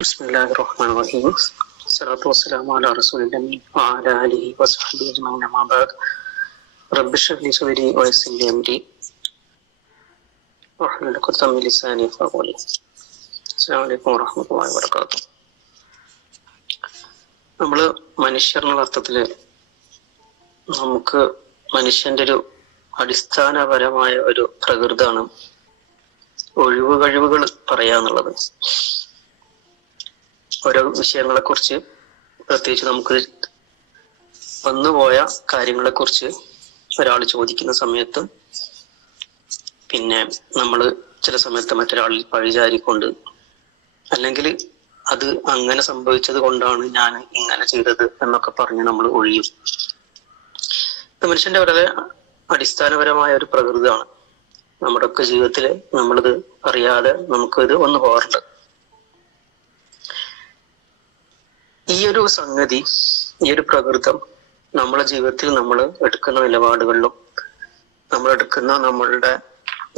ബിസ്മില്ലാഹി റഹ്മാൻ റഹീം. സ്വലാത്തു വസ്സലാമു അലാ റസൂലിൽ അമീൻ വഅലാ ആലിഹി വസ്ഹബിഹി അജ്മഈൻ അമ്മാ ബഅദ്. റബ്ബി ഇഷ്റഹ് ലി സദ്രി വയസ്സിർ ലി അംരി വഹ്ലുൽ ഉഖ്ദത മിൻ ലിസാനി യഫ്ഖഹു അസ്സലാമു അലൈക്കും വറഹ്മത്തുള്ളാഹി വബറകാതുഹു. നമ്മൾ മനുഷ്യർ എന്നുള്ള അർത്ഥത്തിൽ നമുക്ക് മനുഷ്യന്റെ ഒരു അടിസ്ഥാനപരമായ ഒരു പ്രകൃതാണ് ഒഴിവ് കഴിവുകൾ പറയാന്നുള്ളത്. ഓരോ വിഷയങ്ങളെ കുറിച്ച് പ്രത്യേകിച്ച് നമുക്ക് വന്നുപോയ കാര്യങ്ങളെ കുറിച്ച് ഒരാൾ ചോദിക്കുന്ന സമയത്ത് പിന്നെ നമ്മൾ ചില സമയത്ത് മറ്റൊരാളിൽ പഴിചാരിക്കൊണ്ട് അല്ലെങ്കിൽ അത് അങ്ങനെ സംഭവിച്ചത് കൊണ്ടാണ് ഞാൻ ഇങ്ങനെ ചെയ്തത് എന്നൊക്കെ പറഞ്ഞ് നമ്മൾ ഒഴിയും. മനുഷ്യന്റെ വളരെ അടിസ്ഥാനപരമായ ഒരു പ്രകൃതമാണ് നമ്മുടെ ഒക്കെ ജീവിതത്തിൽ നമ്മളിത് അറിയാതെ നമുക്ക് ഇത് വന്നു പോകാറുണ്ട്. ഒരു സംഗതി ഈ ഒരു പ്രകൃതം നമ്മുടെ ജീവിതത്തിൽ നമ്മൾ എടുക്കുന്ന നിലപാടുകളിലും നമ്മൾ എടുക്കുന്ന നമ്മളുടെ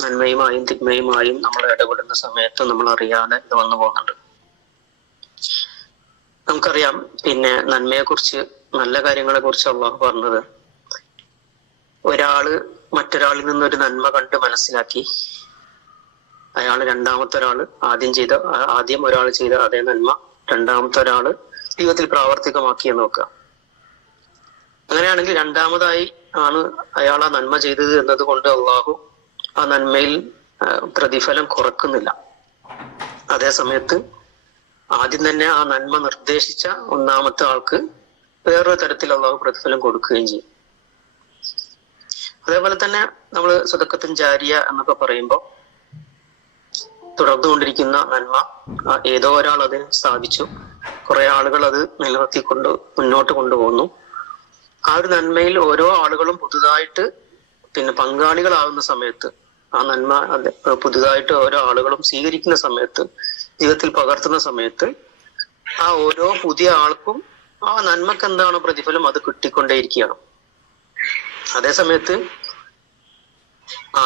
നന്മയുമായും തിന്മയുമായും നമ്മൾ ഇടപെടുന്ന സമയത്ത് നമ്മൾ അറിയാതെ ഇത് വന്നു പോകുന്നുണ്ട്. നമുക്കറിയാം പിന്നെ നന്മയെ കുറിച്ച് നല്ല കാര്യങ്ങളെ കുറിച്ച് അള്ളാഹു പറഞ്ഞത് ഒരാൾ മറ്റൊരാളിൽ നിന്നൊരു നന്മ കണ്ട് മനസ്സിലാക്കി അയാൾ രണ്ടാമത്തെ ഒരാൾ ആദ്യം ചെയ്ത ആദ്യം ഒരാൾ ചെയ്ത അതേ നന്മ രണ്ടാമത്തെ ഒരാൾ ജീവിതത്തിൽ പ്രാവർത്തികമാക്കിയ നോക്കുക അങ്ങനെയാണെങ്കിൽ രണ്ടാമതായി ആണ് അയാൾ ആ നന്മ ചെയ്തത് എന്നതുകൊണ്ട് അള്ളാഹു ആ നന്മയിൽ പ്രതിഫലം കുറക്കുന്നില്ല. അതേ സമയത്ത് ആദ്യം തന്നെ ആ നന്മ നിർദ്ദേശിച്ച ഒന്നാമത്തെ ആൾക്ക് വേറൊരു തരത്തിൽ അള്ളാഹു പ്രതിഫലം കൊടുക്കുകയും ചെയ്യും. അതേപോലെ തന്നെ നമ്മൾ സ്വതക്കത്തിൻ ജാരിയ എന്നൊക്കെ പറയുമ്പോൾ തുടർന്നുകൊണ്ടിരിക്കുന്ന നന്മ ഏതോ ഒരാൾ അത് സ്ഥാപിച്ചു കുറെ ആളുകൾ അത് നിലനിർത്തിക്കൊണ്ട് മുന്നോട്ട് കൊണ്ടുപോകുന്നു. ആ ഒരു നന്മയിൽ ഓരോ ആളുകളും പുതുതായിട്ട് പിന്നെ പങ്കാളികളാകുന്ന സമയത്ത് ആ നന്മ പുതുതായിട്ട് ഓരോ ആളുകളും സ്വീകരിക്കുന്ന സമയത്ത് ജീവിതത്തിൽ പകർത്തുന്ന സമയത്ത് ആ ഓരോ പുതിയ ആൾക്കും ആ നന്മക്ക് എന്താണോ പ്രതിഫലം അത് കിട്ടിക്കൊണ്ടേയിരിക്കുകയാണ്. അതേ സമയത്ത്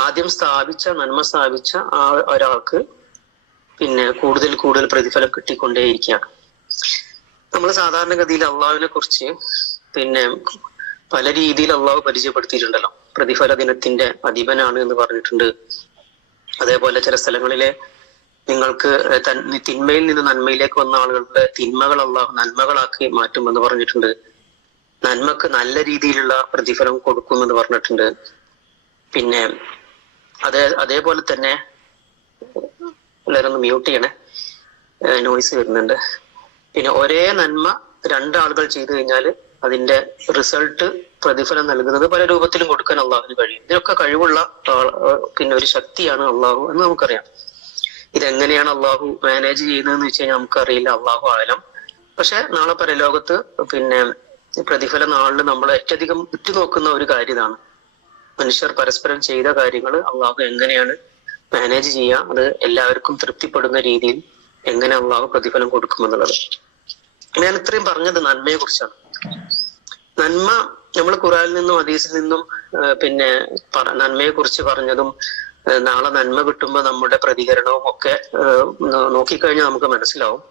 ആദ്യം സ്ഥാപിച്ച നന്മ സ്ഥാപിച്ച ആ ഒരാൾക്ക് പിന്നെ കൂടുതൽ കൂടുതൽ പ്രതിഫലം കിട്ടിക്കൊണ്ടേയിരിക്കുകയാണ്. നമ്മൾ സാധാരണഗതിയിൽ അള്ളാഹുവിനെ കുറിച്ച് പിന്നെ പല രീതിയിൽ അള്ളാഹു പരിചയപ്പെടുത്തിയിട്ടുണ്ടല്ലോ. പ്രതിഫല ദിനത്തിന്റെ അധിപനാണ് എന്ന് പറഞ്ഞിട്ടുണ്ട്. അതേപോലെ ചില സ്ഥലങ്ങളിലെ നിങ്ങൾക്ക് തിന്മയിൽ നിന്ന് നന്മയിലേക്ക് വന്ന ആളുകളുടെ തിന്മകൾ അള്ളാഹു നന്മകളാക്കി മാറ്റുമെന്ന് പറഞ്ഞിട്ടുണ്ട്. നന്മക്ക് നല്ല രീതിയിലുള്ള പ്രതിഫലം കൊടുക്കുമെന്ന് പറഞ്ഞിട്ടുണ്ട്. പിന്നെ അതേ അതേപോലെ തന്നെ എല്ലാവരും ഒന്ന് മ്യൂട്ട് ചെയ്യണേ. നോയിസ് വരുന്നുണ്ട്. പിന്നെ ഒരേ നന്മ രണ്ടാളുകൾ ചെയ്തു കഴിഞ്ഞാൽ അതിന്റെ റിസൾട്ട് പ്രതിഫലം നൽകുന്നത് പല രൂപത്തിലും കൊടുക്കാൻ അള്ളാഹുവിന് കഴിയും. ഇതിനൊക്കെ കഴിവുള്ള പിന്നെ ഒരു ശക്തിയാണ് അള്ളാഹു എന്ന് നമുക്കറിയാം. ഇതെങ്ങനെയാണ് അള്ളാഹു മാനേജ് ചെയ്യുന്നതെന്ന് വെച്ച് കഴിഞ്ഞാൽ നമുക്കറിയില്ല. അള്ളാഹു ആലം. പക്ഷെ നാളെ പരലോകത്ത് പിന്നെ പ്രതിഫല നാളിൽ നമ്മൾ ഏറ്റവും ഉറ്റുനോക്കുന്ന ഒരു കാര്യമാണ് മനുഷ്യർ പരസ്പരം ചെയ്ത കാര്യങ്ങൾ അള്ളാഹു എങ്ങനെയാണ് മാനേജ് ചെയ്യുക? അത് എല്ലാവർക്കും തൃപ്തിപ്പെടുന്ന രീതിയിൽ എങ്ങനെ അള്ളാഹു പ്രതിഫലം കൊടുക്കുമെന്നുള്ളത്. ഞാൻ ഇത്രയും പറഞ്ഞത് നന്മയെ കുറിച്ചാണ്. നന്മ നമ്മൾ ഖുറാനിൽ നിന്നും ഹദീസിൽ നിന്നും പിന്നെ നന്മയെ കുറിച്ച് പറഞ്ഞതും നാളെ നന്മ കിട്ടുമ്പോൾ നമ്മുടെ പ്രതികരണവും ഒക്കെ നോക്കിക്കഴിഞ്ഞാൽ നമുക്ക് മനസ്സിലാവും.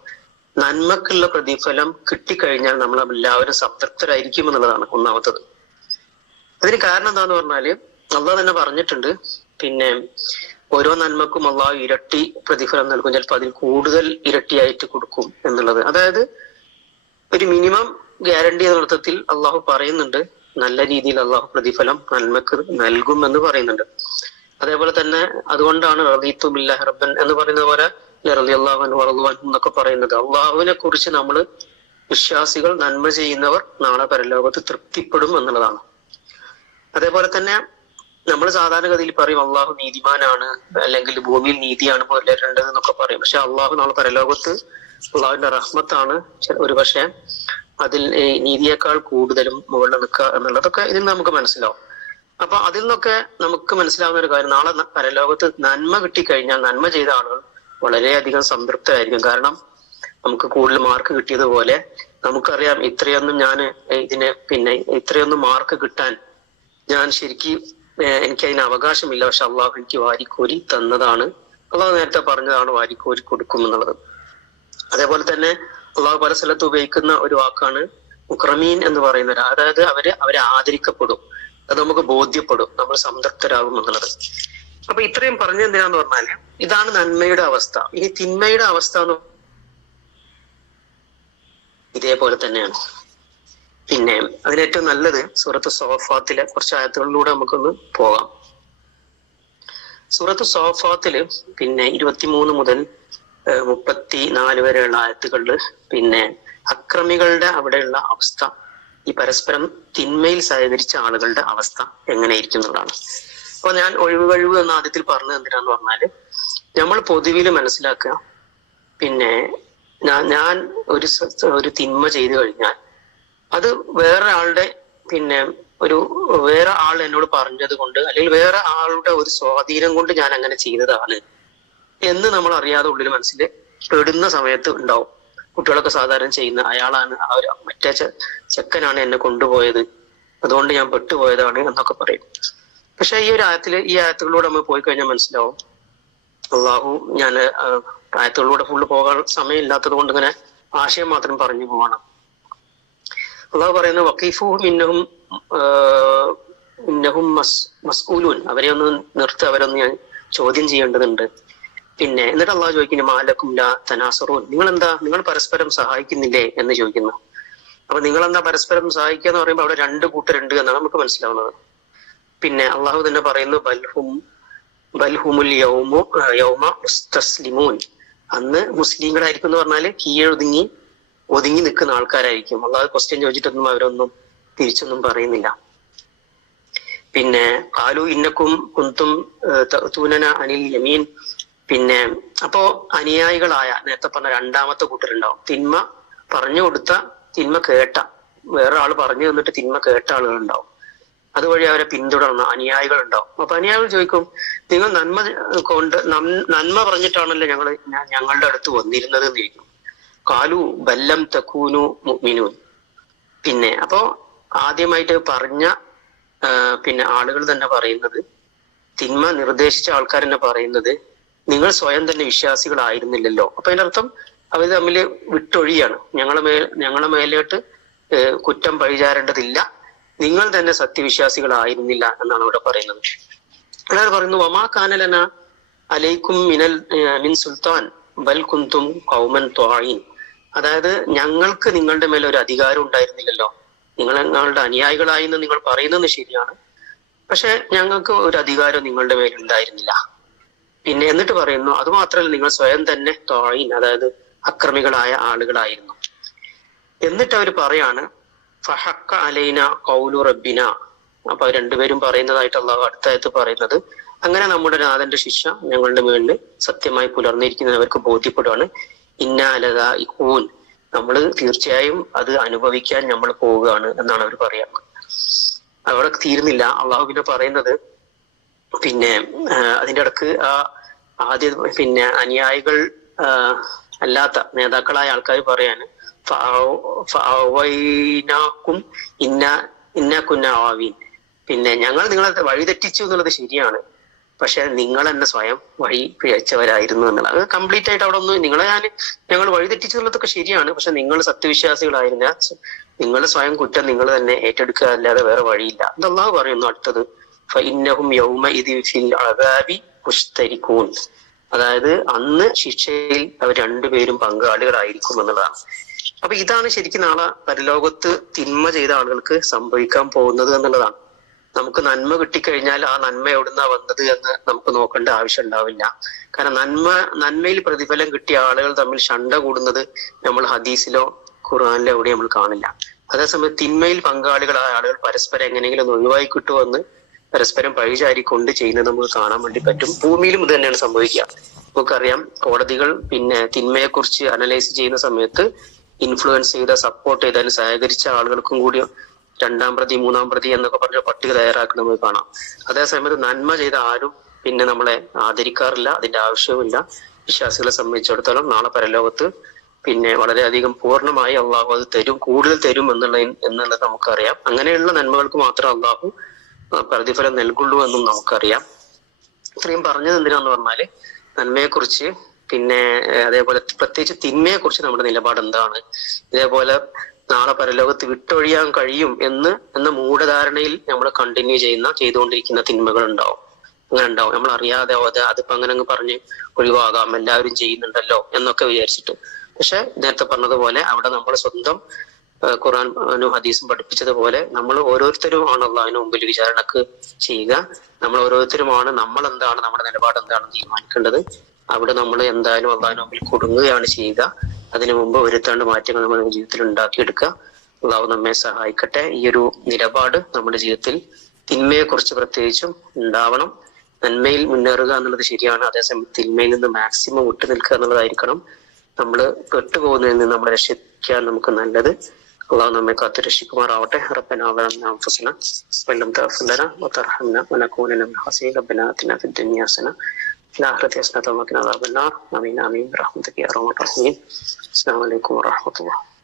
നന്മക്കുള്ള പ്രതിഫലം കിട്ടിക്കഴിഞ്ഞാൽ നമ്മൾ എല്ലാവരും സംതൃപ്തരായിരിക്കും എന്നുള്ളതാണ് ഒന്നാമത്തത്. അതിന് കാരണം എന്താന്ന് പറഞ്ഞാൽ അള്ളാഹ് തന്നെ പറഞ്ഞിട്ടുണ്ട് പിന്നെ ഓരോ നന്മക്കും അള്ളാഹ് ഇരട്ടി പ്രതിഫലം നൽകും. ചിലപ്പോൾ അതിൽ കൂടുതൽ ഇരട്ടിയായിട്ട് കൊടുക്കും എന്നുള്ളത്. അതായത് ഒരു മിനിമം ഗ്യാരണ്ടി എന്ന അർത്ഥത്തിൽ അള്ളാഹു പറയുന്നുണ്ട്. നല്ല രീതിയിൽ അള്ളാഹു പ്രതിഫലം നന്മക്ക് നൽകും എന്ന് പറയുന്നുണ്ട്. അതേപോലെ തന്നെ അതുകൊണ്ടാണ് ബില്ലാഹി റബ്ബൻ എന്ന് പറയുന്നത് പോലെ എന്നൊക്കെ പറയുന്നത്. അള്ളാഹുവിനെ കുറിച്ച് നമ്മൾ വിശ്വാസികൾ നന്മ ചെയ്യുന്നവർ നാളെ പരലോകത്ത് തൃപ്തിപ്പെടും എന്നുള്ളതാണ്. അതേപോലെ തന്നെ നമ്മൾ സാധാരണഗതിയിൽ പറയും അള്ളാഹു നീതിമാനാണ് അല്ലെങ്കിൽ ഭൂമിയിൽ നീതിയാണ് പുലരേണ്ടത് എന്നൊക്കെ പറയും. പക്ഷെ അള്ളാഹു നാളെ പരലോകത്ത് അള്ളാഹുവിന്റെ റഹ്മത്താണ് ഒരു പക്ഷെ അതിൽ നീതിയേക്കാൾ കൂടുതലും മുകളിൽ നിൽക്കുക എന്നുള്ളതൊക്കെ ഇതിൽ നമുക്ക് മനസ്സിലാവും. അപ്പൊ അതിൽ നിന്നൊക്കെ നമുക്ക് മനസ്സിലാവുന്ന ഒരു കാര്യം നാളെ പരലോകത്ത് നന്മ കിട്ടിക്കഴിഞ്ഞാൽ നന്മ ചെയ്ത ആളുകൾ വളരെയധികം സംതൃപ്തരായിരിക്കും. കാരണം നമുക്ക് കൂടുതൽ മാർക്ക് കിട്ടിയതുപോലെ നമുക്കറിയാം ഇത്രയൊന്നും ഞാൻ ഇതിന് പിന്നെ ഇത്രയൊന്നും മാർക്ക് കിട്ടാൻ ഞാൻ ശരിക്കും എനിക്ക് അതിന് അവകാശമില്ല. പക്ഷെ അള്ളാഹു എനിക്ക് വാരിക്കോരി തന്നതാണ്. അള്ളാഹു നേരത്തെ പറഞ്ഞതാണ് വാരിക്കോരി കൊടുക്കും എന്നുള്ളത് അതേപോലെ തന്നെ അള്ളാഹു പല സ്ഥലത്ത് ഉപയോഗിക്കുന്ന ഒരു വാക്കാണ് ഉക്രമീൻ എന്ന് പറയുന്നത്. അതായത് അവർ അവരെ ആദരിക്കപ്പെടും. അത് നമുക്ക് ബോധ്യപ്പെടും. നമ്മൾ സംതൃപ്തരാകും എന്നുള്ളത് അപ്പൊ ഇത്രയും പറഞ്ഞെന്തിനാന്ന് പറഞ്ഞാൽ ഇതാണ് നന്മയുടെ അവസ്ഥ. ഇനി തിന്മയുടെ അവസ്ഥ എന്ന് ഇതേപോലെ തന്നെയാണ്. പിന്നെ അതിലേറ്റവും നല്ലത് സൂറത്ത് സോഫാത്തിലെ കുറച്ച് ആയത്തുകളിലൂടെ നമുക്കൊന്ന് പോകാം. സൂറത്ത് സോഫാത്തിൽ പിന്നെ ഇരുപത്തിമൂന്ന് മുതൽ മുപ്പത്തി നാല് വരെയുള്ള ആയത്തുകളിൽ പിന്നെ അക്രമികളുടെ അവിടെയുള്ള അവസ്ഥ ഈ പരസ്പരം തിന്മയിൽ സഹകരിച്ച ആളുകളുടെ അവസ്ഥ എങ്ങനെയിരിക്കും എന്നുള്ളതാണ്. അപ്പൊ ഞാൻ ഒഴിവ് കഴിവ് എന്ന ആദ്യത്തിൽ പറഞ്ഞത് എന്തിനാന്ന് പറഞ്ഞാൽ നമ്മൾ പൊതുവിൽ മനസ്സിലാക്കുക. പിന്നെ ഞാൻ ഒരു ഒരു തിന്മ ചെയ്തു കഴിഞ്ഞാൽ അത് വേറെ ആളുടെ പിന്നെ ഒരു വേറെ ആൾ എന്നോട് പറഞ്ഞത് കൊണ്ട് അല്ലെങ്കിൽ വേറെ ആളുടെ ഒരു സ്വാധീനം കൊണ്ട് ഞാൻ അങ്ങനെ ചെയ്തതാണ് എന്ന് നമ്മൾ അറിയാതെ ഉള്ളിൽ മനസ്സിൽ പെടുന്ന സമയത്ത് ഉണ്ടാവും. കുട്ടികളൊക്കെ സാധാരണ ചെയ്യുന്ന അയാളാണ് ആ ഒരു മറ്റേ ചെക്കനാണ് എന്നെ കൊണ്ടുപോയത്. അതുകൊണ്ട് ഞാൻ പെട്ടുപോയതാണ് എന്നൊക്കെ പറയും. പക്ഷെ ഈ ഒരു ആയത്തിൽ ഈ ആയത്തുകളിലൂടെ നമ്മൾ പോയി കഴിഞ്ഞാൽ മനസ്സിലാവും. അള്ളാഹു ഞാൻ ആയത്തുകളിലൂടെ ഫുള്ള് പോകാൻ സമയമില്ലാത്തത് കൊണ്ട് ഇങ്ങനെ ആശയം മാത്രം പറഞ്ഞു പോവാണ്. അള്ളാഹു പറയുന്നത് വക്കീഫുഹും ഇന്നഹും ഇന്നഹും മസ് മസ്ഊലൂൻ. അവരെ ഒന്ന് നിർത്ത് അവരൊന്ന് ഞാൻ ചോദ്യം ചെയ്യേണ്ടതുണ്ട്. പിന്നെ എന്നിട്ട് അള്ളാഹു ചോദിക്കുന്നു മാലക്കും ലാ തനാസറൂൻ. നിങ്ങൾ എന്താ നിങ്ങൾ പരസ്പരം സഹായിക്കുന്നില്ലേ എന്ന് ചോദിക്കുന്നു. അപ്പൊ നിങ്ങൾ എന്താ പരസ്പരം സഹായിക്കുക എന്ന് പറയുമ്പോൾ അവിടെ രണ്ട് കൂട്ടരുണ്ട് എന്നാണ് നമുക്ക് മനസ്സിലാവുന്നത്. പിന്നെ അള്ളാഹു തന്നെ പറയുന്നു ബൽഹും ബൽഹുമുൽ യൗമു യൗമ മുസ്തസ്ലിമൂൻ. അന്ന് മുസ്ലിങ്ങളായിരിക്കും എന്ന് പറഞ്ഞാൽ കീഴൊതുങ്ങി ഒതുങ്ങി നിൽക്കുന്ന ആൾക്കാരായിരിക്കും. അല്ലാതെ ക്വസ്റ്റ്യൻ ചോദിച്ചിട്ടൊന്നും അവരൊന്നും തിരിച്ചൊന്നും പറയുന്നില്ല. പിന്നെ കാലു ഇന്നക്കും കുന്തും തൂനന അനിൽ യമീൻ പിന്നെ അപ്പോ അനുയായികളായ നേരത്തെ പറഞ്ഞ രണ്ടാമത്തെ കൂട്ടരുണ്ടാവും. തിന്മ പറഞ്ഞു കൊടുത്ത തിന്മ കേട്ട വേറെ ആൾ പറഞ്ഞു തന്നിട്ട് തിന്മ കേട്ട ആളുകളുണ്ടാവും. അതുവഴി അവരെ പിന്തുടർന്ന അനുയായികൾ ഉണ്ടാവും അപ്പൊ അനുയായികൾ ചോദിക്കും നിങ്ങൾ നന്മ കൊണ്ട് നന്മ പറഞ്ഞിട്ടാണല്ലോ ഞങ്ങൾ ഞങ്ങളുടെ അടുത്ത് വന്നിരുന്നത് എന്ന് ചോദിക്കും. കാലു ബല്ലം തക്കൂനു മുഅ്മിനൂൻ. പിന്നെ അപ്പോ ആദ്യമായിട്ട് പറഞ്ഞ പിന്നെ ആളുകൾ തന്നെ പറയുന്നത് തിന്മ നിർദ്ദേശിച്ച ആൾക്കാർ തന്നെ പറയുന്നത് നിങ്ങൾ സ്വയം തന്നെ വിശ്വാസികളായിരുന്നില്ലല്ലോ. അപ്പൊ അതിനർത്ഥം അവർ തമ്മിൽ വിട്ടൊഴിയാണ്. ഞങ്ങളെ മേൽ ഞങ്ങളെ മേലോട്ട് കുറ്റം പഴിചാരേണ്ടതില്ല. നിങ്ങൾ തന്നെ സത്യവിശ്വാസികളായിരുന്നില്ല എന്നാണ് ഇവിടെ പറയുന്നത്. അതായത് പറയുന്നു വമാ കാനലന അലൈക്കും മിനൽ മിൻ സുൽത്താൻ ബൽ കുന്തും കൗമൻ ത്വായിൻ അതായത് ഞങ്ങൾക്ക് നിങ്ങളുടെ മേലെ ഒരു അധികാരം ഉണ്ടായിരുന്നില്ലല്ലോ. നിങ്ങൾ ഞങ്ങളുടെ അനുയായികളായി എന്ന് നിങ്ങൾ പറയുന്നത് ശരിയാണ്. പക്ഷെ ഞങ്ങൾക്ക് ഒരു അധികാരം നിങ്ങളുടെ മേൽ ഉണ്ടായിരുന്നില്ല. പിന്നെ എന്നിട്ട് പറയുന്നു അത് മാത്രമല്ല നിങ്ങൾ സ്വയം തന്നെ തോയിൻ അതായത് അക്രമികളായ ആളുകളായിരുന്നു. എന്നിട്ട് അവർ പറയാണ് ഫഹക്ക അലൈന കൗലു റബ്ബിന. അപ്പൊ രണ്ടുപേരും പറയുന്നതായിട്ട് അള്ളാഹു അടുത്തായിട്ട് പറയുന്നത് അങ്ങനെ നമ്മുടെ നാഥന്റെ ശിക്ഷ ഞങ്ങളുടെ മേളിൽ സത്യമായി പുലർന്നിരിക്കുന്നവർക്ക് ബോധ്യപ്പെടുകയാണ് ഇന്നാലത ഇഹൂൻ നമ്മൾ തീർച്ചയായും അത് അനുഭവിക്കാൻ നമ്മൾ പോവുകയാണ് എന്നാണ് അവർ പറയുന്നത് അവിടെ തീരുന്നില്ല. അള്ളാഹു പിന്നെ പറയുന്നത് പിന്നെ അതിന്റെ ഇടയ്ക്ക് ആ ആദ്യ പിന്നെ അനുയായികൾ അല്ലാത്ത നേതാക്കളായ ആൾക്കാർ പറയാന് ഫാവൈനാക്കും ഇന്ന ഇന്ന കുന്ന ആവീൻ. പിന്നെ ഞങ്ങൾ നിങ്ങളെ വഴിതെറ്റിച്ചു എന്നുള്ളത് ശരിയാണ്. പക്ഷെ നിങ്ങൾ തന്നെ സ്വയം വഴി പിഴച്ചവരായിരുന്നു എന്നുള്ളത്. അത് കംപ്ലീറ്റ് ആയിട്ട് അവിടെ ഒന്നും നിങ്ങളെ ഞാൻ ഞങ്ങൾ വഴിതെറ്റിച്ചു എന്നുള്ളതൊക്കെ ശരിയാണ്. പക്ഷെ നിങ്ങൾ സത്യവിശ്വാസികളായിരുന്ന നിങ്ങൾ സ്വയം കുറ്റം നിങ്ങൾ തന്നെ ഏറ്റെടുക്കുക അല്ലാതെ വേറെ വഴിയില്ല. എന്നുള്ളത് പറയുന്നു അടുത്തത്. ഫഇന്നഹും യൗമ ഫിൽ അദാബി മുഷ്തരിക്കൂൻ അതായത് അന്ന് ശിക്ഷയിൽ അവർ രണ്ടുപേരും പങ്കാളികളായിരിക്കും എന്നുള്ളതാണ്. അപ്പൊ ഇതാണ് ശരിക്കും നാളെ പരലോകത്ത് തിന്മ ചെയ്ത ആളുകൾക്ക് സംഭവിക്കാൻ പോകുന്നത് എന്നുള്ളതാണ്. നമുക്ക് നന്മ കിട്ടിക്കഴിഞ്ഞാൽ ആ നന്മ എവിടുന്നാ വന്നത് എന്ന് നമുക്ക് നോക്കേണ്ട ആവശ്യം ഉണ്ടാവില്ല. കാരണം നന്മ നന്മയിൽ പ്രതിഫലം കിട്ടിയ ആളുകൾ തമ്മിൽ ഷണ്ട കൂടുന്നത് നമ്മൾ ഹദീസിലോ ഖുർആാനിലോ എവിടെ നമ്മൾ കാണില്ല അതേസമയം തിന്മയിൽ പങ്കാളികളായ ആളുകൾ പരസ്പരം എങ്ങനെയെങ്കിലും ഒഴിവായി കിട്ടുമെന്ന് പരസ്പരം പഴിചാരിക്കൊണ്ട് ചെയ്യുന്നത് നമുക്ക് കാണാൻ വേണ്ടി പറ്റും. ഭൂമിയിലും ഇത് തന്നെയാണ് സംഭവിക്കുക. നമുക്കറിയാം കോടതികൾ പിന്നെ തിന്മയെ കുറിച്ച് അനലൈസ് ചെയ്യുന്ന സമയത്ത് ഇൻഫ്ലുവൻസ് ചെയ്ത സപ്പോർട്ട് ചെയ്താലും സഹകരിച്ച ആളുകൾക്കും കൂടി രണ്ടാം പ്രതി മൂന്നാം പ്രതി എന്നൊക്കെ പറഞ്ഞ പട്ടിക തയ്യാറാക്കുന്നത് കാണാം. അതേസമയത്ത് നന്മ ചെയ്ത ആരും പിന്നെ നമ്മളെ ആദരിക്കാറില്ല അതിന്റെ ആവശ്യവുമില്ല. വിശ്വാസികളെ സംബന്ധിച്ചിടത്തോളം നാളെ പരലോകത്ത് പിന്നെ വളരെയധികം പൂർണമായി അള്ളാഹു അത് തരും കൂടുതൽ തരും എന്നുള്ള എന്നുള്ളത് നമുക്കറിയാം. അങ്ങനെയുള്ള നന്മകൾക്ക് മാത്രം അള്ളാഹു പ്രതിഫലം നൽകുള്ളൂ എന്നും നമുക്കറിയാം. ഇത്രയും പറഞ്ഞത് എന്തിനാന്ന് പറഞ്ഞാൽ നന്മയെ കുറിച്ച് പിന്നെ അതേപോലെ പ്രത്യേകിച്ച് തിന്മയെ കുറിച്ച് നമ്മുടെ നിലപാട് എന്താണ് ഇതേപോലെ നാളെ പരലോകത്ത് വിട്ടൊഴിയാൻ കഴിയും എന്ന് എന്ന മൂഢധാരണയിൽ നമ്മൾ കണ്ടിന്യൂ ചെയ്യുന്ന ചെയ്തുകൊണ്ടിരിക്കുന്ന തിന്മകൾ ഉണ്ടാവും അങ്ങനെ ഉണ്ടാവും നമ്മൾ അറിയാതെ അത് അതിപ്പോ അങ്ങനെ അങ്ങ് പറഞ്ഞ് ഒഴിവാകാം എല്ലാവരും ചെയ്യുന്നുണ്ടല്ലോ എന്നൊക്കെ വിചാരിച്ചിട്ട്. പക്ഷെ നേരത്തെ പറഞ്ഞതുപോലെ അവിടെ നമ്മൾ സ്വന്തം ഖുറാനും ഹദീസും പഠിപ്പിച്ചതുപോലെ നമ്മൾ ഓരോരുത്തരുമാണ് അള്ളാഹിന് മുമ്പിൽ വിചാരണക്ക് ചെയ്യുക. നമ്മൾ ഓരോരുത്തരുമാണ് നമ്മൾ എന്താണ് നമ്മുടെ നിലപാട് എന്താണ് തീരുമാനിക്കേണ്ടത്. അവിടെ നമ്മൾ എന്തായാലും അള്ളാഹു മുമ്പിൽ കുടുങ്ങുകയാണ് ചെയ്യുക. അതിനു മുമ്പ് ഒരുത്താണ്ട് മാറ്റങ്ങൾ നമ്മുടെ ജീവിതത്തിൽ ഉണ്ടാക്കിയെടുക്കുക. അള്ളാഹു നമ്മെ സഹായിക്കട്ടെ. ഈ ഒരു നിലപാട് നമ്മുടെ ജീവിതത്തിൽ തിന്മയെ കുറിച്ച് പ്രത്യേകിച്ചും ഉണ്ടാവണം. നന്മയിൽ മുന്നേറുക എന്നുള്ളത് ശരിയാണ്. അതേസമയം തിന്മയിൽ നിന്ന് മാക്സിമം വിട്ടു നിൽക്കുക എന്നുള്ളതായിരിക്കണം. നമ്മൾ പെട്ടുപോകുന്നതിൽ നിന്ന് നമ്മളെ രക്ഷിക്കാൻ നമുക്ക് നല്ലത്. അള്ളാഹു നമ്മെ കാത്തു രക്ഷിക്കുമാറാവട്ടെ. റബ്ബന വലംന അൻഫുസന വല്ലം തഗ്ഫിർ ലന വതർഹംന വനകൂന മിനൽ ഖാസിഈൻ റബ്ബന ആതിന ഫിദ് لآخرة حسنة وقنا عذاب النار. آمين آمين. برحمتك يا أرحم الراحمين. السلام عليكم ورحمة الله.